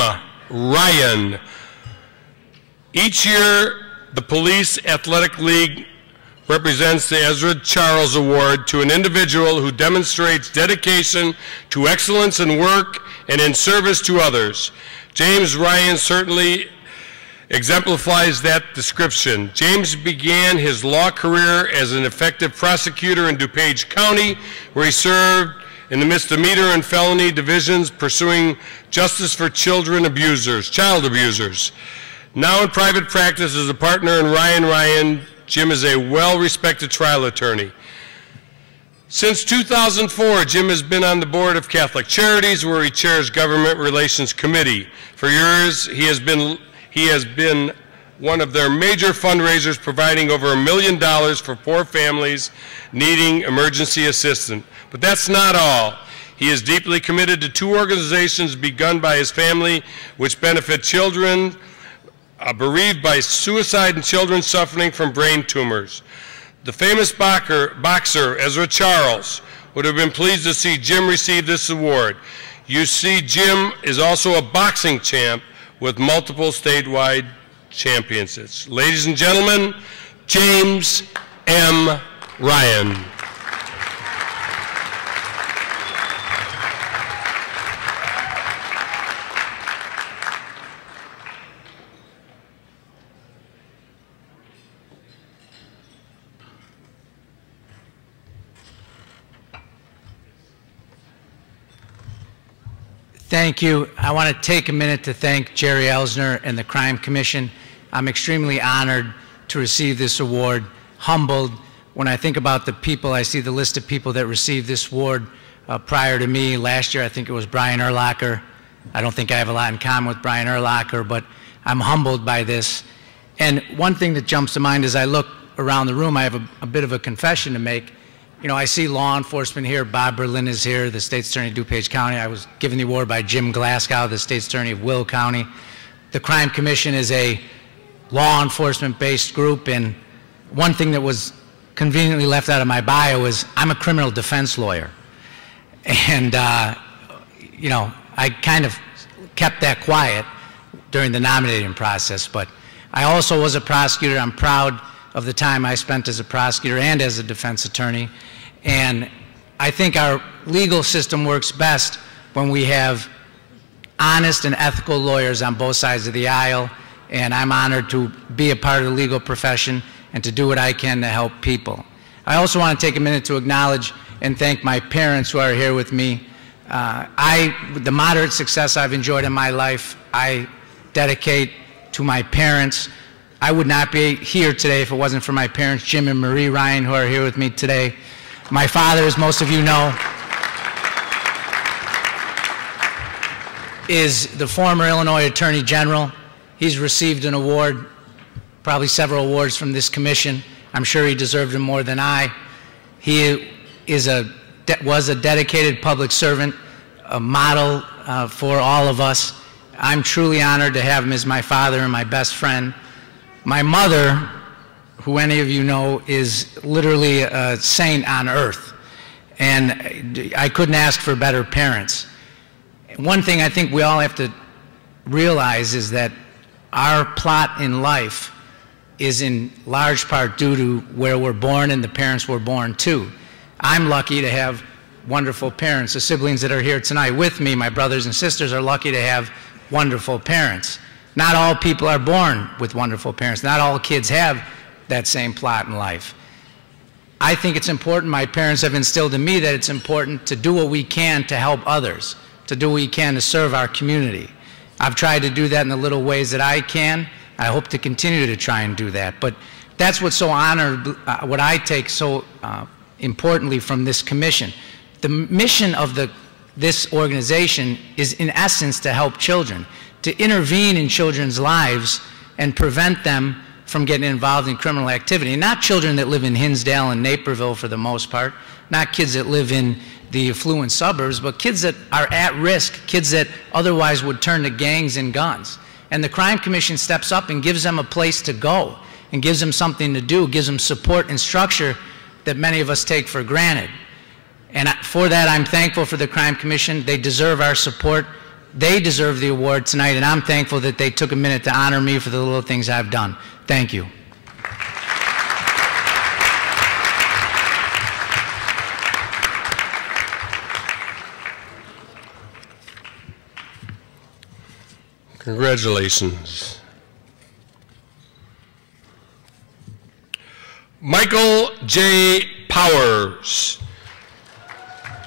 M. Ryan. Each year, the Police Athletic League represents the Ezra Charles Award to an individual who demonstrates dedication to excellence in work and in service to others. James Ryan certainly exemplifies that description. James began his law career as an effective prosecutor in DuPage County, where he served in the misdemeanor and felony divisions pursuing justice for child abusers. Now in private practice as a partner in Ryan, Jim is a well-respected trial attorney. Since 2004, Jim has been on the board of Catholic Charities, where he chairs Government Relations Committee. For years, he has been one of their major fundraisers, providing over $1 million for poor families needing emergency assistance. But that's not all. He is deeply committed to two organizations begun by his family, which benefit children bereaved by suicide and children suffering from brain tumors. The famous boxer, Ezra Charles, would have been pleased to see Jim receive this award. You see, Jim is also a boxing champ with multiple statewide championships. Ladies and gentlemen, James M. Ryan. Thank you. I want to take a minute to thank Jerry Elsner and the Crime Commission. I'm extremely honored to receive this award, humbled. When I think about the people, I see the list of people that received this award prior to me. Last year, I think it was Brian Urlacher. I don't think I have a lot in common with Brian Urlacher, but I'm humbled by this. And one thing that jumps to mind as I look around the room, I have a bit of a confession to make. You know, I see law enforcement here. Bob Berlin is here, the State's Attorney of DuPage County. I was given the award by Jim Glasgow, the State's Attorney of Will County. The Crime Commission is a law enforcement-based group, and one thing that was conveniently left out of my bio is I'm a criminal defense lawyer. And, you know, I kind of kept that quiet during the nominating process, but I also was a prosecutor. I'm proud of the time I spent as a prosecutor and as a defense attorney. And I think our legal system works best when we have honest and ethical lawyers on both sides of the aisle, and I'm honored to be a part of the legal profession and to do what I can to help people. I also want to take a minute to acknowledge and thank my parents who are here with me. The moderate success I've enjoyed in my life, I dedicate to my parents. I would not be here today if it wasn't for my parents, Jim and Marie Ryan, who are here with me today. My father, as most of you know, is the former Illinois Attorney General. He's received an award, probably several awards from this commission. I'm sure he deserved them more than I. He was a dedicated public servant, a model for all of us. I'm truly honored to have him as my father and my best friend. My mother, who any of you know, is literally a saint on earth, and I couldn't ask for better parents. One thing I think we all have to realize is that our plot in life is in large part due to where we're born and the parents we're born to. I'm lucky to have wonderful parents. The siblings that are here tonight with me, my brothers and sisters, are lucky to have wonderful parents. Not all people are born with wonderful parents. Not all kids have that same plot in life. I think it's important, my parents have instilled in me that it's important to do what we can to help others, to do what we can to serve our community. I've tried to do that in the little ways that I can. I hope to continue to try and do that. But that's what's so honored, what I take so importantly from this commission. The mission of this organization is in essence to help children, to intervene in children's lives and prevent them from getting involved in criminal activity. And not children that live in Hinsdale and Naperville for the most part, not kids that live in the affluent suburbs, but kids that are at risk, kids that otherwise would turn to gangs and guns. And the Crime Commission steps up and gives them a place to go and gives them something to do, gives them support and structure that many of us take for granted. And for that, I'm thankful for the Crime Commission. They deserve our support. They deserve the award tonight, and I'm thankful that they took a minute to honor me for the little things I've done. Thank you. Congratulations. Michael J. Powers,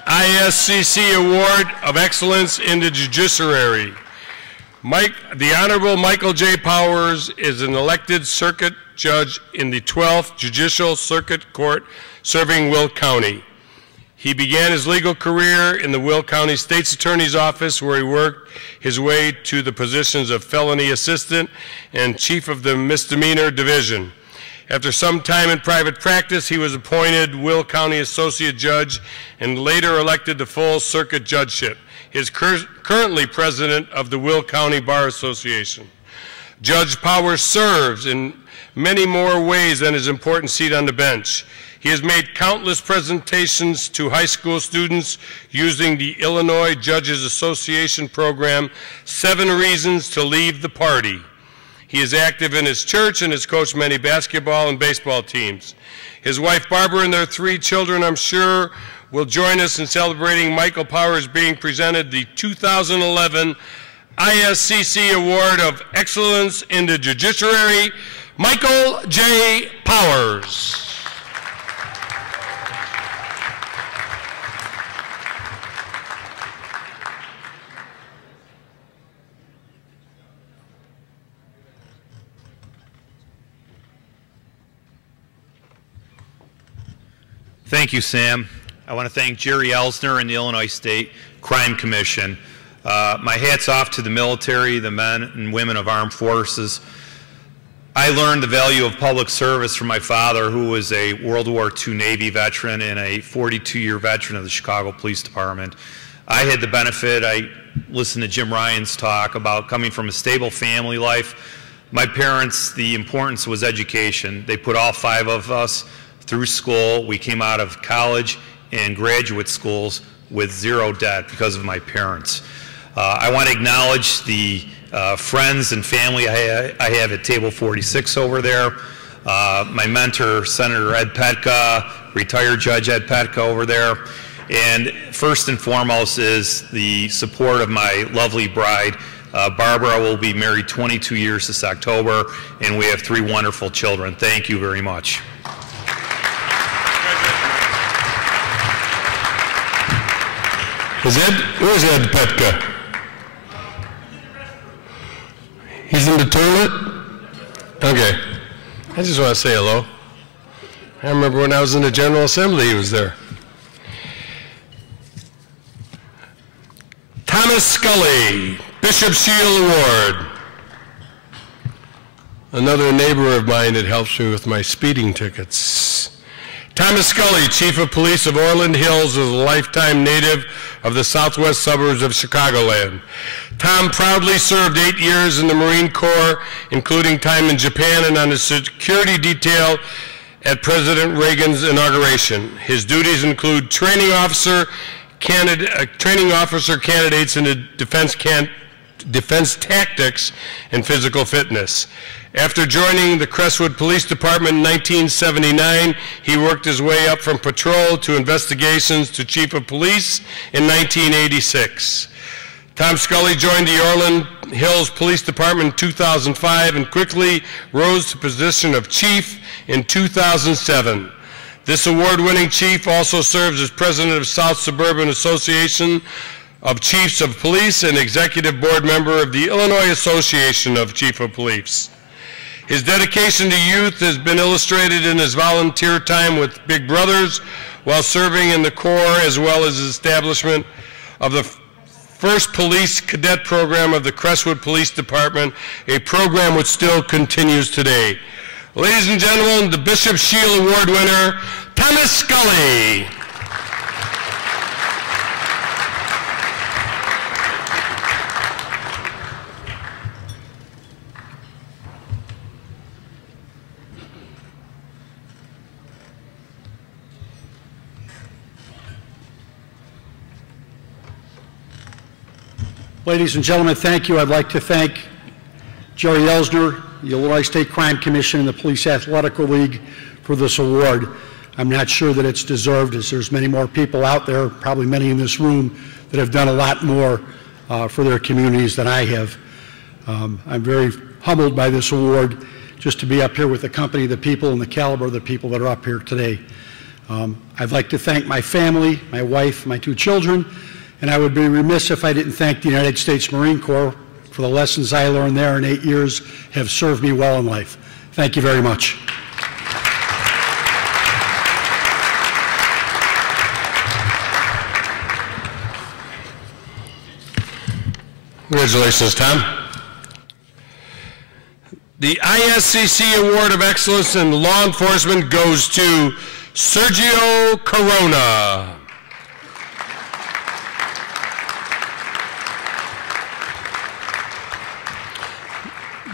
ISCC Award of Excellence in the Judiciary. The Honorable Michael J. Powers is an elected circuit judge in the 12th Judicial Circuit Court serving Will County. He began his legal career in the Will County State's Attorney's Office, where he worked his way to the positions of felony assistant and chief of the misdemeanor division. After some time in private practice, he was appointed Will County Associate Judge and later elected to full circuit judgeship. He is currently president of the Will County Bar Association. Judge Powers serves in many more ways than his important seat on the bench. He has made countless presentations to high school students using the Illinois Judges Association program, 7 Reasons to Leave the Party. He is active in his church and has coached many basketball and baseball teams. His wife Barbara and their 3 children, I'm sure, will join us in celebrating Michael Powers being presented the 2011 ISCC Award of Excellence in the Judiciary. Michael J. Powers. Thank you, Sam. I want to thank Jerry Elsner and the Illinois State Crime Commission. My hat's off to the military, the men and women of armed forces. I learned the value of public service from my father, who was a World War II Navy veteran and a 42-year veteran of the Chicago Police Department. I had the benefit, I listened to Jim Ryan's talk about coming from a stable family life. My parents, the importance was education. They put all 5 of us through school. We came out of college and graduate schools with 0 debt because of my parents. I want to acknowledge the friends and family I have at table 46 over there. My mentor, Senator Ed Petka, retired Judge Ed Petka over there. And first and foremost is the support of my lovely bride. Barbara will be married 22 years this October, and we have 3 wonderful children. Thank you very much. Where's Ed Petka? He's in the toilet? Okay. I just want to say hello. I remember when I was in the General Assembly, he was there. Thomas Scully, Bishop Shield Award. Another neighbor of mine that helps me with my speeding tickets. Thomas Scully, Chief of Police of Orland Hills, is a lifetime native of the southwest suburbs of Chicagoland. Tom proudly served 8 years in the Marine Corps, including time in Japan and on the security detail at President Reagan's inauguration. His duties include training officer candidates in the defense tactics and physical fitness. After joining the Crestwood Police Department in 1979, he worked his way up from patrol to investigations to Chief of Police in 1986. Tom Scully joined the Orland Hills Police Department in 2005 and quickly rose to the position of Chief in 2007. This award-winning chief also serves as president of South Suburban Association of Chiefs of Police and executive board member of the Illinois Association of Chiefs of Police. His dedication to youth has been illustrated in his volunteer time with Big Brothers while serving in the Corps, as well as his establishment of the first police cadet program of the Crestwood Police Department, a program which still continues today. Ladies and gentlemen, the Bishop Shield Award winner, Thomas Scully. Ladies and gentlemen, thank you. I'd like to thank Jerry Elsner, the Illinois State Crime Commission, and the Police Athletic League for this award. I'm not sure that it's deserved, as there's many more people out there, probably many in this room, that have done a lot more for their communities than I have. I'm very humbled by this award, just to be up here with the company, the people, and the caliber of the people that are up here today. I'd like to thank my family, my wife, my 2 children, and I would be remiss if I didn't thank the United States Marine Corps for the lessons I learned there in 8 years have served me well in life. Thank you very much. Congratulations, Tom. The ISCC Award of Excellence in Law Enforcement goes to Sergio Corona.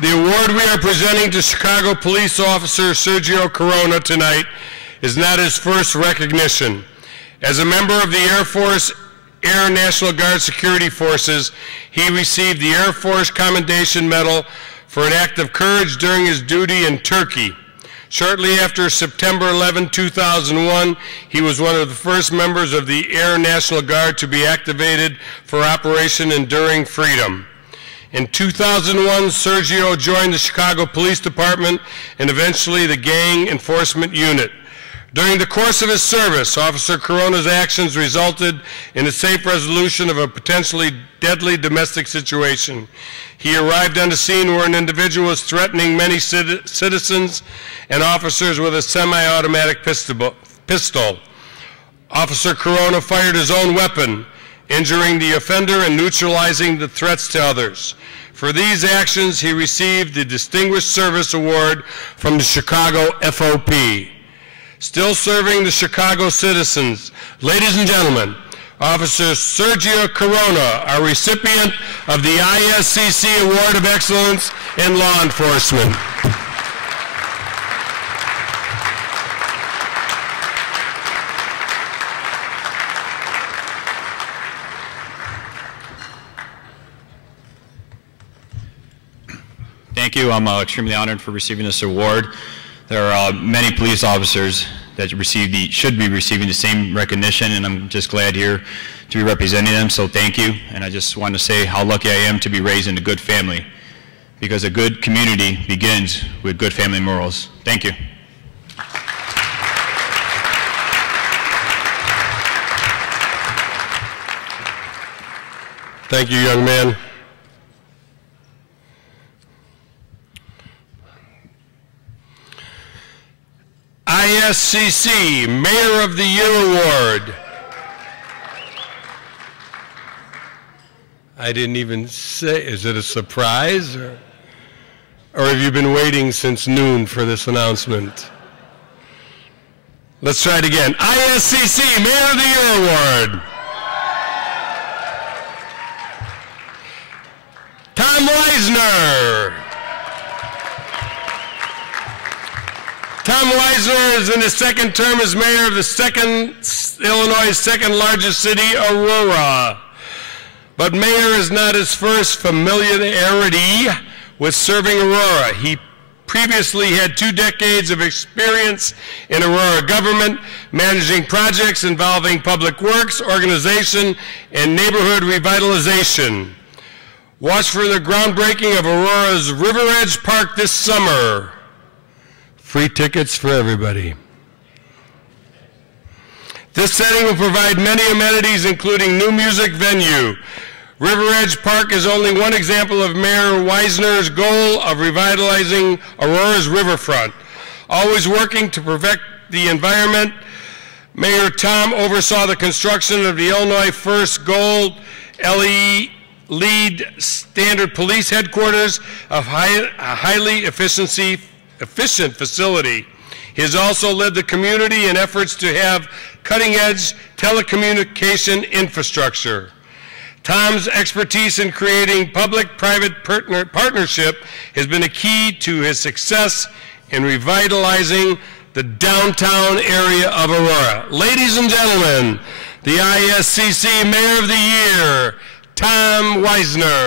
The award we are presenting to Chicago Police Officer Sergio Corona tonight is not his first recognition. As a member of the Air Force Air National Guard Security Forces, he received the Air Force Commendation Medal for an act of courage during his duty in Turkey. Shortly after September 11, 2001, he was one of the first members of the Air National Guard to be activated for Operation Enduring Freedom. In 2001, Sergio joined the Chicago Police Department and eventually the Gang Enforcement Unit. During the course of his service, Officer Corona's actions resulted in a safe resolution of a potentially deadly domestic situation. He arrived on the scene where an individual was threatening many citizens and officers with a semi-automatic pistol. Officer Corona fired his own weapon, injuring the offender and neutralizing the threats to others. For these actions, he received the Distinguished Service Award from the Chicago FOP. Still serving the Chicago citizens, ladies and gentlemen, Officer Sergio Corona, our recipient of the ISCC Award of Excellence in Law Enforcement. Thank you. I'm extremely honored for receiving this award. There are many police officers that should be receiving the same recognition, and I'm just glad here to be representing them, so thank you. And I just want to say how lucky I am to be raised in a good family, because a good community begins with good family morals. Thank you. Thank you, young man. ISCC Mayor of the Year Award. I didn't even say, is it a surprise? Or have you been waiting since noon for this announcement? Let's try it again. ISCC Mayor of the Year Award. Tom Weisner. Tom Weisner is in his second term as mayor of the Illinois' second largest city, Aurora. But mayor is not his first familiarity with serving Aurora. He previously had 2 decades of experience in Aurora government, managing projects involving public works, organization, and neighborhood revitalization. Watch for the groundbreaking of Aurora's River Edge Park this summer. Free tickets for everybody. This setting will provide many amenities, including new music venue. River Edge Park is only one example of Mayor Weisner's goal of revitalizing Aurora's riverfront. Always working to protect the environment, Mayor Tom oversaw the construction of the Illinois First Gold LEED standard police headquarters, a highly efficient facility. He has also led the community in efforts to have cutting-edge telecommunication infrastructure. Tom's expertise in creating public-private partnership has been a key to his success in revitalizing the downtown area of Aurora. Ladies and gentlemen, the ISCC Mayor of the Year, Tom Weisner.